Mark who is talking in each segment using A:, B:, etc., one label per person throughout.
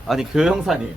A: 아니 교형사님.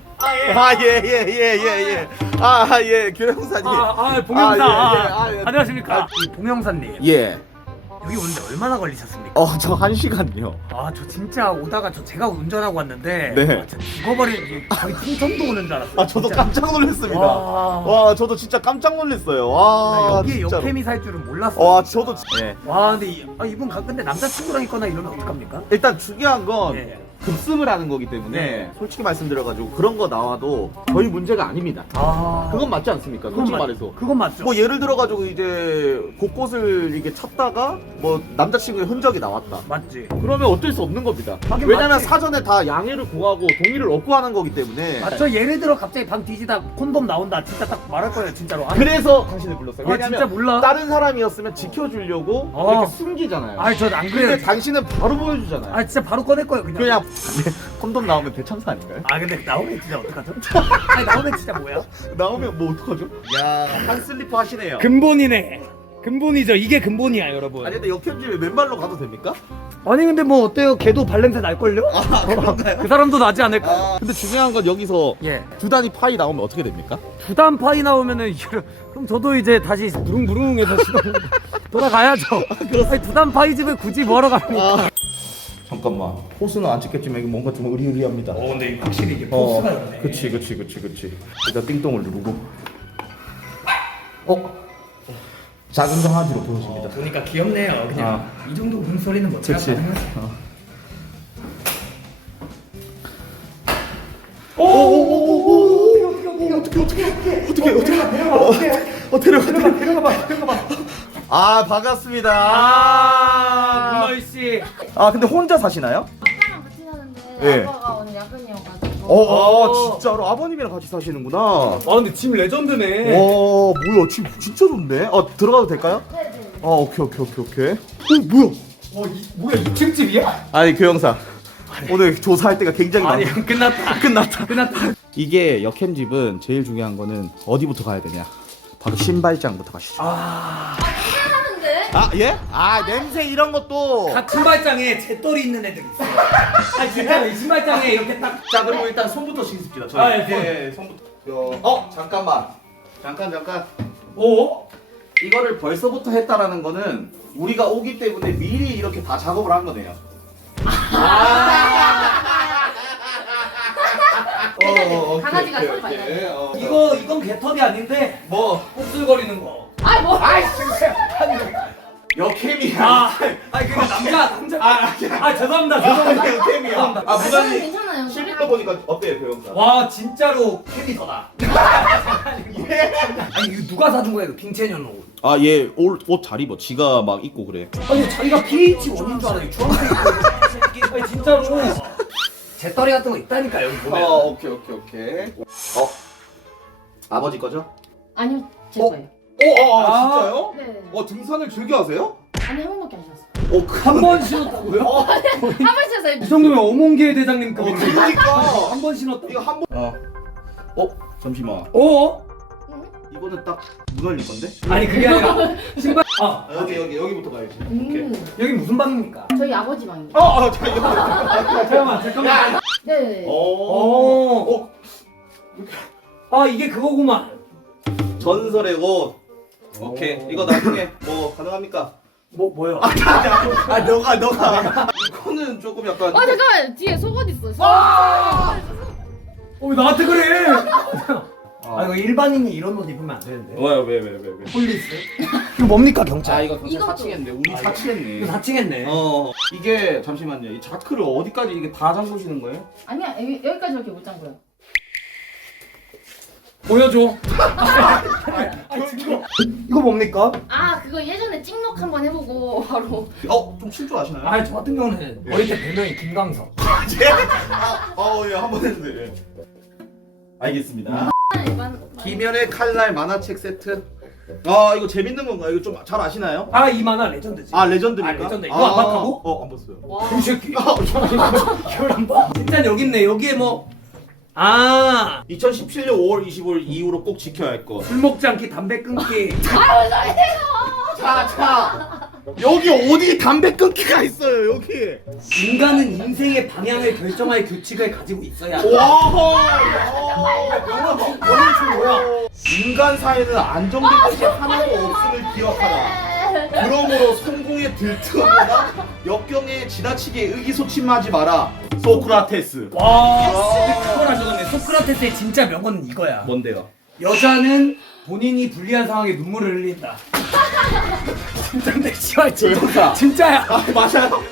B: 예.
A: 예, 교형사님.
C: 봉영사.
A: 예.
C: 안녕하십니까. 봉영사님.
A: 예.
C: 여기 오는데 얼마나 걸리셨습니까?
A: 저 1시간요.
C: 저 진짜 오다가 제가 운전하고 왔는데
A: 네.
C: 진짜 죽어버린 거의 충청도 오는 줄 알았어요.
A: 저도
C: 진짜.
A: 깜짝 놀랐습니다.
C: 와.
A: 저도 진짜 깜짝 놀랐어요.
C: 나 여기에
A: 진짜로.
C: 역캠이 살 줄은 몰랐어요.
A: 와,
C: 진짜.
A: 저도 예.
C: 근데 이분 근데 남자친구랑 있거나 이러면 어떡합니까?
A: 일단 중요한 건
C: 예.
A: 급습을 하는 거기 때문에
C: 네.
A: 솔직히 말씀드려가지고 그런 거 나와도 거의 문제가 아닙니다. 그건 맞지 않습니까? 솔직히 말해서.
C: 그건 맞죠.
A: 뭐 예를 들어가지고 이제 곳곳을 이게 찾다가 뭐 남자친구의 흔적이 나왔다.
C: 맞지.
A: 그러면 어쩔 수 없는 겁니다.
C: 하긴
A: 왜냐면
C: 맞지.
A: 사전에 다 양해를 구하고 동의를 얻고 하는 거기 때문에.
C: 저 예를 들어 갑자기 방 뒤지다 콘돔 나온다 진짜 딱 말할 거예요 진짜로.
A: 그래서 당신을 불렀어요. 왜냐면
C: 진짜 몰라.
A: 다른 사람이었으면 지켜주려고 이렇게 숨기잖아요.
C: 전 안
A: 근데
C: 그래요.
A: 당신은 바로 보여주잖아요.
C: 진짜 바로 꺼낼 거예요 그냥.
A: 콘돔 나오면 대참사 아닌가요?
C: 근데 나오면 진짜 어떡하죠? 나오면 진짜 뭐야?
A: 나오면 뭐 어떡하죠? 야, 한 슬리퍼 하시네요.
C: 근본이네. 근본이죠. 이게 근본이야 여러분.
A: 아니 근데 역행집에 맨발로 가도 됩니까?
C: 아니 근데 뭐 어때요? 걔도 발냄새 날걸요?
A: 그런가요?
C: 그 사람도 나지 않을까?
A: 근데 중요한 건 여기서
C: 예.
A: 두 단위 파이 나오면 어떻게 됩니까?
C: 두단 파이 나오면은 그럼 저도 이제 다시 부릉부릉해서 돌아가야죠. 아니, 두단 파이 집에 굳이 뭐하러 갑니까?
A: 잠깐만, 포스는 안 찍겠지만 이게 뭔가 좀 의리의리합니다.
C: 근데 확실히 이게
A: 그치. 일단 띵동을 누르고 작은 강아지로 보여집니다.
C: 보니까 귀엽네요. 그냥 이 정도 울음소리는 뭐 제가
A: 그치.
C: 가능하죠.
A: 아, 반갑습니다.
C: 문머리 씨.
A: 근데 혼자 사시나요?
D: 아빠랑 같이 사는데
A: 예.
D: 아빠가 오늘 야근이어가지고
A: 진짜로 아버님이랑 같이 사시는구나.
C: 근데 집 레전드네.
A: 뭐야, 집 진짜 좋네. 들어가도 될까요?
D: 네네.
A: 오케이. 뭐야?
C: 뭐야 2층 집이야?
A: 아니, 교영사. 오늘 조사할 때가 굉장히 많아.
C: 끝났다.
A: 이게 역캠집은 제일 중요한 거는 어디부터 가야 되냐? 바로 신발장부터 가시죠.
D: 하는데
A: 예? 냄새 이런 것도.
C: 신발장에 재떨이 있는 애들 있어. 진짜 이 신발장에 이렇게 딱.
A: 자, 그리고 일단 손부터 씻읍시다. 손부터. 잠깐만. 잠깐. 이거를 벌써부터 했다라는 거는 우리가 오기 때문에 미리 이렇게 다 작업을 한 거네요.
D: 강아지가 소리 많이 나요.
C: 이건 개털이 아닌데
A: 뭐
C: 곱슬거리는 거.
D: 뭐
A: 역캠이야.
C: 그러니까 남자. 죄송합니다.
A: 역캠이야.
D: 저는
A: 무단히
D: 괜찮아요.
A: 실물로 보니까 어때요, 교영사?
C: 와 진짜로 캠이 더다. 아니 이거 누가 사준 거야 이거 빙체년 옷.
A: 얘 옷 잘 입어. 지가 막 입고 그래.
C: 아니 자기가 pH 원인 줄 알아요. 주황색 입고. 아니 진짜로. 재떨이 같은 거 있다니까 여기 보면.
A: 오케이. 아버지 거죠?
D: 아니요 제 거예요.
A: 진짜요?
D: 네.
A: 등산을 즐겨 하세요?
D: 아니 한 번밖에 안 신었어요.
C: 한 번 신었다고요?
D: 한 번 신었어요.
C: 이 정도면 어몽개 대장님급인데.
A: 그러니까.
C: 한 번 신었다.
A: 이거 한 번. 잠시만. 이거는 딱 무널릴 건데?
C: 아니 그게 아니라 신발.
A: 여기부터 가야지. 오케이.
C: 여기 무슨 방입니까?
D: 저희 아버지 방이에요.
C: 잠깐만.
D: 네.
C: 이게 그거구만.
A: 전설의 옷. 오케이. 이거 나중에 뭐 가능합니까?
C: 뭐요?
A: 너가. 이거는 조금 약간.
D: 잠깐만 뒤에 속옷 있어요.
C: 왜 나한테 그래? 이거 일반인이 이런 옷 입으면 안 되는데.
A: 왜?
C: 폴리스? 이거 뭡니까 경찰?
A: 이거 경찰
D: 이것도.
A: 사치겠네. 우리 사치겠네.
C: 이거 다치겠네.
A: 이게 잠시만요. 이 자크를 어디까지 이게 다 잠그시는 거예요?
D: 아니야 여기까지밖에 못 잠궈요.
C: 보여줘. 이거 뭡니까?
D: 그거 예전에 찍먹 한번 해보고 바로.
A: 좀 칠 줄 아시나요?
C: 저 같은 경우는 어릴 때 별명이 김광석.
A: 한번 했는데. 알겠습니다.
D: 일반.
A: 김연의 칼날 만화책 세트. 이거 재밌는 건가요? 이거 좀 잘 아시나요?
C: 이 만화 레전드지.
A: 레전드입니까?
C: 레전드. 이거 안 봤다고?
A: 안 봤어요.
D: 와.
C: 이 새끼. 이걸 안 봐? 진짜 여기 있네. 여기에 뭐.
A: 2017년 5월 25일 이후로 꼭 지켜야 할 것.
C: 술 먹지 않기, 담배 끊기.
A: 자. 여기 어디 담배 끊기가 있어요 여기.
C: 인간은 인생의 방향을 결정할 규칙을 가지고 있어야 돼.
A: 영화 뭐야? 인간 사회는 안정된 것이 하나도 없음을 기억하라. 그러므로 성공에 들뜨거나 역경에 지나치게 의기소침하지 마라. 소크라테스.
C: 그걸 하셨네. 소크라테스의 진짜 명언은 이거야.
A: 뭔데요?
C: 여자는 본인이 불리한 상황에 눈물을 흘린다. 진짜인데 씨발
A: 조용사.
C: 진짜야.
A: 아 맞아요.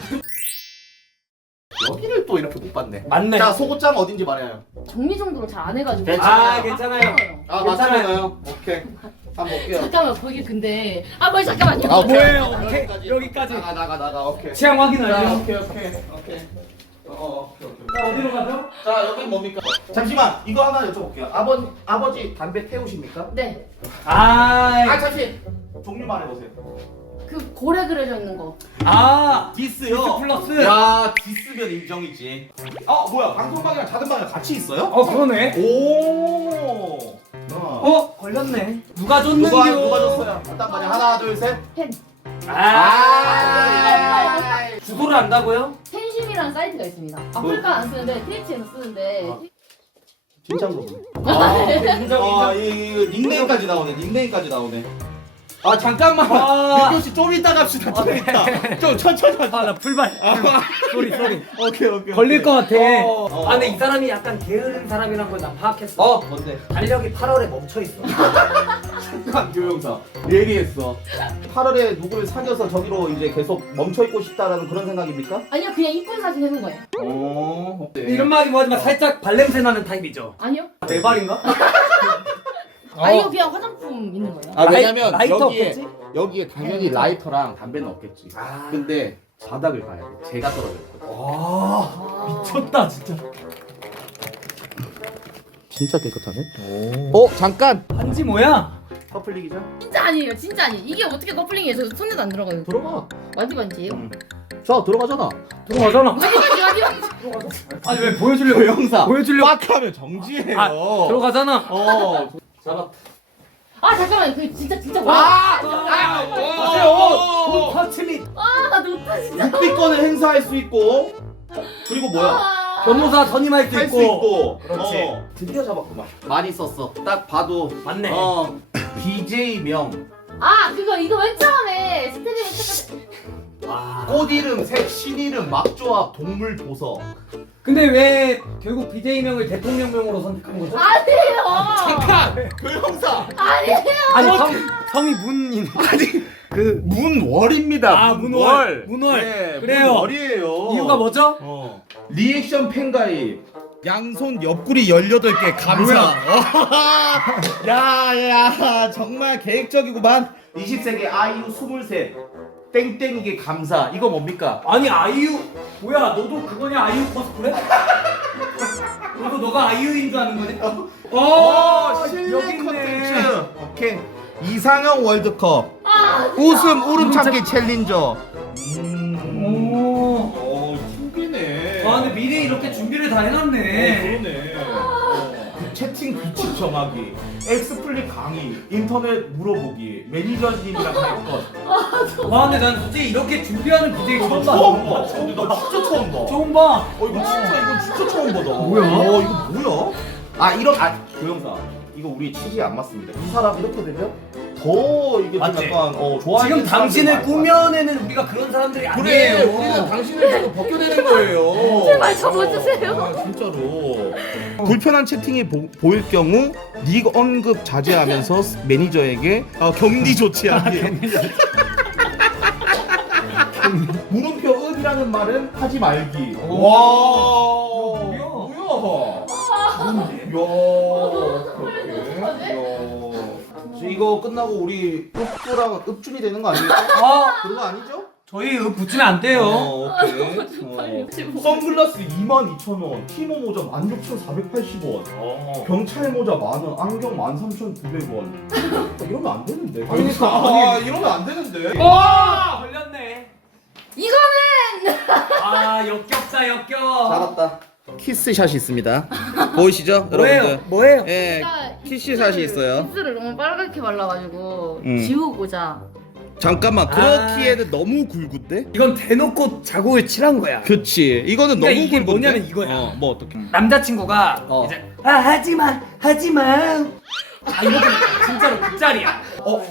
A: 여기를 또 이렇게 못 봤네.
C: 맞네.
A: 자 소고장 어딘지 말해요.
D: 정리정돈을 잘 안 해가지고.
A: 괜찮아요.
C: 괜찮아요.
A: 아
C: 괜찮아요.
A: 맞잖아요. 오케이. 한번 볼게요.
D: 잠깐만 거기 근데 뭐 잠깐만요.
A: 아, 오케이.
C: 뭐예요? 오케이. 여기까지.
A: 나가 오케이.
C: 취향 확인
A: 자,
C: 완료.
A: 오케이. 오케이.
C: 자, 어디로 가죠?
A: 자 여기 뭡니까? 잠시만 이거 하나 여쭤볼게요. 아버지 담배 태우십니까?
D: 네.
A: 잠시 종류 말해보세요.
D: 그 고래 그려져 있는 거.
A: 디스요.
C: 디스 플러스.
A: 야 디스면 인정이지. 뭐야 방송방이랑 작은 방이랑 같이 있어요?
C: 그러네.
A: 오.
C: 걸렸네. 누가 줬는겨?
A: 누가 줬어요? 어떤 거냐? 하나 둘 셋.
D: 펜.
C: 주소를 안다고요?
D: 펜심이라는 사이트가 있습니다. 아플까 안 쓰는데 트위치에서 쓰는데.
A: 진짜 물어보네.
C: 인정.
A: 이 닉네임까지 나오네. 닉네임까지 나오네. 잠깐만. 민규 씨좀 이따 갑시다. 좀 이따. 좀 천천히 하자.
C: 나 풀발. 쏘리.
A: 오케이.
C: 걸릴 것 같아.
A: 어.
C: 근데 이 사람이 약간 게으른 사람이란 걸 난 파악했어.
A: 뭔데?
C: 달력이 8월에 멈춰 있어.
A: 잠깐 교영사 얘기했어. 8월에 누구를 사귀어서 저기로 이제 계속 멈춰 있고 싶다라는 그런 생각입니까?
D: 아니요 그냥 이쁜 사진 해놓은 거예요.
C: 이런 말이 뭐하지만 살짝 발냄새 나는 타입이죠.
D: 아니요.
C: 내 발인가?
D: 이거 그냥 화장품 있는 거예요.
A: 왜냐면
C: 라이터 없겠지?
A: 여기에 당연히 라이터랑 담배는 없겠지. 근데 바닥을 봐야 돼. 제가 떨어졌거든.
C: 미쳤다 진짜.
A: 진짜 깨끗하네. 잠깐.
C: 반지 뭐야?
A: 커플링이죠?
D: 진짜 아니에요. 진짜 아니에요. 이게 어떻게 커플링이에요? 저 손에도 안 들어가요.
A: 들어가.
D: 마디반지예요?
A: 자 들어가잖아.
C: 들어가잖아.
D: 마디반지.
C: 아니 왜 보여주려고?
A: 영사.
C: 보여주려고.
A: 빡하면 정지해요.
C: 들어가잖아.
A: 잡았.
D: 잠깐만 그 진짜 뭐야?
C: 돈 터치 및
D: 놓다 진짜.
A: 묵비권을 행사할 수 있고 그리고 뭐야?
C: 변호사 선임할 수
A: 할 수 있고.
C: 그렇지.
A: 드디어 잡았구만. 많이 썼어. 딱 봐도.
C: 맞네.
A: BJ명.
D: 그거 이거 맨 처음에 스트리밍
C: 와.
A: 꽃 이름, 색, 신 이름, 막조합, 동물 도서.
C: 근데 왜 결국 BJ명을 대통령명으로 선택한 거죠?
D: 아니에요.
A: 잠깐! 교영사!
D: 아니에요.
C: 아니 성이 문인.
A: 그 문월입니다.
C: 문월.
A: 네,
C: 그래요.
A: 문월이에요.
C: 이유가 뭐죠?
A: 리액션 팬가입. 양손 옆구리 18개 감사. 야, 정말 계획적이구만. 20세기 아이유 23. 땡땡이게 감사. 이거 뭡니까?
C: 아니 아이유 뭐야? 너도 그거냐 아이유 코스프레? 너가 아이유인 줄 아는 거네?
A: 실내
C: 여기 있네.
A: 컨텐츠. 오케이. 이상형 월드컵. 웃음 울음찾기 챌린저. 신기네.
C: 근데 미리 이렇게 준비를 다 해놨네.
A: 그러네. 채팅 규칙 정하기, 엑스플릿 강의, 인터넷 물어보기, 매니저님이랑 할 것.
C: 근데 난 솔직히 이렇게 준비하는 BJ 처음 봐.
A: 처음 봐. 나 진짜 처음 봐.
C: 처음 봐.
A: 이건 진짜 처음 보다.
C: 뭐야?
A: 이거 뭐야? 조영사. 이거 우리 취지에 안 맞습니다. 이 사람 이렇게 되면 더 이게 좀
C: 맞지?
A: 약간 좋아하는
C: 지금 당신을
A: 사람들이
C: 꾸며내는 우리가 그런 사람들이
A: 그래,
C: 아니에요.
A: 우리는 당신을 지금 벗겨내는 거예요.
D: 제발 접어주세요.
A: 진짜로. 불편한 채팅이 보일 경우 닉 언급 자제하면서 매니저에게 격리 조치하기. 물음표 읍이라는 말은 하지 말기. 와. 뭐야? 이거 끝나고 우리 읍주랑 읍준이 되는 거 아닙니까? 그런 거 아니죠?
C: 저희 붙이면 안 돼요.
A: 오케이. 선글라스 22,000원, 티모 모자 16,480원, 경찰 모자 10,000원, 안경 13,900원. 이러면 안 되는데.
C: 그러니까.
A: 이러면 안 되는데.
C: 걸렸네.
D: 이거는
C: 역겹다 역겨.
A: 잘았다. 키스샷이 있습니다. 보이시죠?
C: 뭐예요?
A: 예. 키스샷이 있어요.
D: 립스를 너무 빨갛게 발라가지고
A: 음.
D: 지우고자
A: 잠깐만 그렇기에는 너무 굵은데?
C: 이건 대놓고 자국을 칠한 거야.
A: 그치 이거는
C: 그러니까
A: 너무
C: 이게
A: 굵은데?
C: 뭐냐면 이거야.
A: 뭐 어떻게
C: 남자친구가
A: 어.
C: 이제 하지마 하지마. 아 이거 진짜로 그 짤이야.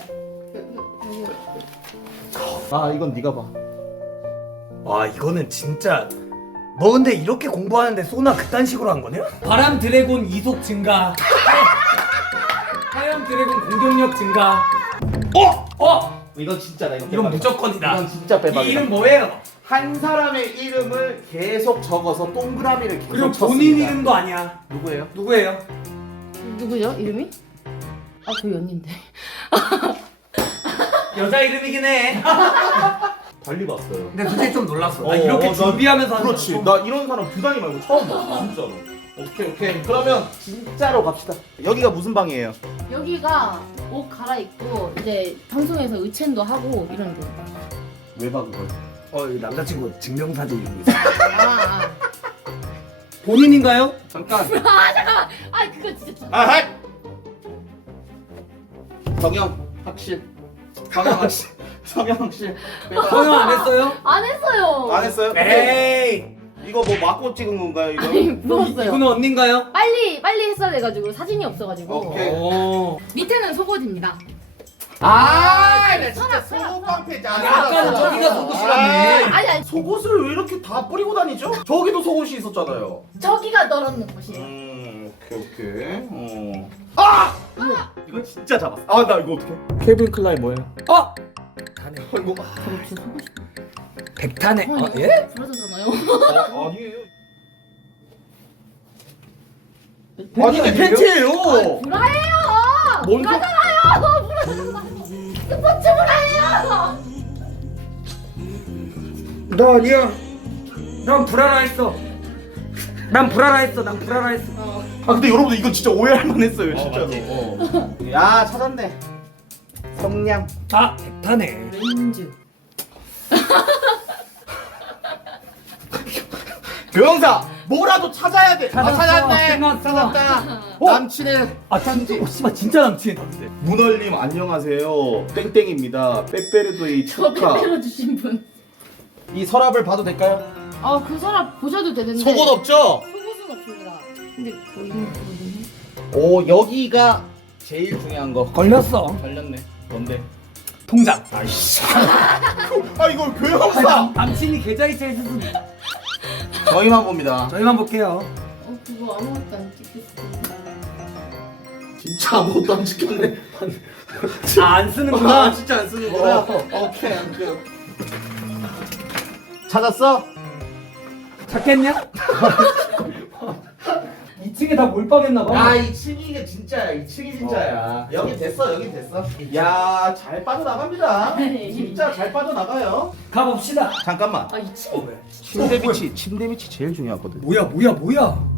A: 아 이건 네가 봐.
C: 와 이거는 진짜. 너 근데 이렇게 공부하는데 소나 그딴 식으로 한 거냐? 바람 드래곤 이속 증가. 하얀 드래곤 공격력 증가.
A: 이건 진짜다. 이건
C: 이건
A: 빼박이다.
C: 무조건이다.
A: 이건 진짜 빼박이다.
C: 이 이름 뭐예요?
A: 한 사람의 이름을 계속 적어서 동그라미를 계속
C: 그리고
A: 쳤습니다.
C: 본인 이름도 아니야.
A: 누구예요?
C: 누구예요?
D: 누구죠? 이름이? 아, 저희 언니인데.
C: 여자 이름이긴 해.
A: 달리 봤어요.
C: 근데 솔직히 좀 놀랐어. 나 이렇게
A: 나-
C: 준비하면서 하는
A: 그렇지.
C: 거.
A: 나 이런 사람 두 단위 말고 처음 봐. 진짜로. 오케이. 그러면 진짜로 갑시다. 여기가 무슨 방이에요?
D: 여기가 옷 갈아입고 이제 방송에서 의첸도 하고 이런 데.
A: 왜 봐 그걸?
C: 이거 남자친구 증명사진 이런 거 있어.
D: 아.
C: 본인인가요?
A: 잠깐.
D: 아, 그거 진짜.
A: 하이. 성형 확실. 성형 확실.
C: 성형 안 했어요?
D: 안 했어요.
A: 안 했어요?
C: 에이.
A: 이거 뭐 맞고 찍은 건가요 이거?
D: 아니, 부었어요.
C: 이분은 언니인가요?
D: 빨리 했어야 돼가지고 사진이 없어가지고.
A: 오케이.
D: 밑에는 속옷입니다.
A: 아, 나
D: 진짜
A: 속옷 깡패지.
C: 아까는 저기가 속옷이라며.
D: 아니
A: 속옷을 왜 이렇게 다 뿌리고 다니죠? 저기도 속옷이 있었잖아요.
D: 저기가 널었는 곳이에요.
A: 오케이. 아! 이거 진짜 잡았어. 아, 나 이거 어떡해? 케빈 클라이 뭐예요?
C: 타네.
A: 아이고.
C: 백타네.
D: 예? 불어서잖아요.
A: 아니에요.
C: 팬티
A: 아니, 내
C: 아니에요?
A: 팬티예요.
D: 브라예요.
A: 뭔 소-
D: 브라잖아요. 불어서잖아요. 스포츠 브라예요.
C: 나 아니야. 난 불알아했어. 난 불알아했어.
A: 아, 근데 여러분들 이거 진짜 오해할 만했어요, 진짜로. 야, 찾았네. 성냥.
C: 아, 백타네.
D: 레인즈.
A: 교영사, 뭐라도 찾아야 돼.
C: 찾았어. 끝났어.
A: 찾았다.
C: 어?
A: 남친의
C: 진짜. 씨발 진짜 남친이다 근데.
A: 문얼님 안녕하세요. 땡땡입니다. 빼빼르도이
D: 저
A: 축하.
D: 빼빼로 주신 분.
A: 이 서랍을 봐도 될까요?
D: 아, 그 사람 보셔도 되는데.
A: 속옷 없죠?
D: 속옷은 없습니다. 근데 뭐 이런 거거든요.
A: 오, 여기가 제일 중요한 거.
C: 걸렸어.
A: 걸렸네. 뭔데?
C: 통장.
A: 아이씨. 아, 이거 교영사.
C: 남친이 계좌이체에 쓰는.
A: 저희만 봅니다.
C: 저희만 볼게요.
D: 그거 아무것도 안 찍혔어.
A: 진짜 아무것도 안 지켰네.
C: 안 쓰는구나.
A: 진짜 안 쓰는구나. 오케이. 찾았어?
C: 찾겠냐? 2층에 다 몰빵했나 봐.
A: 야, 2층이 진짜야. 2층이 진짜야. 여기 됐어. 야, 잘 빠져나갑니다. 진짜 잘 빠져나가요.
C: 가봅시다.
A: 잠깐만.
D: 아, 이 친구.
C: 왜?
A: 침대 밑이 제일 중요하거든.
C: 뭐야?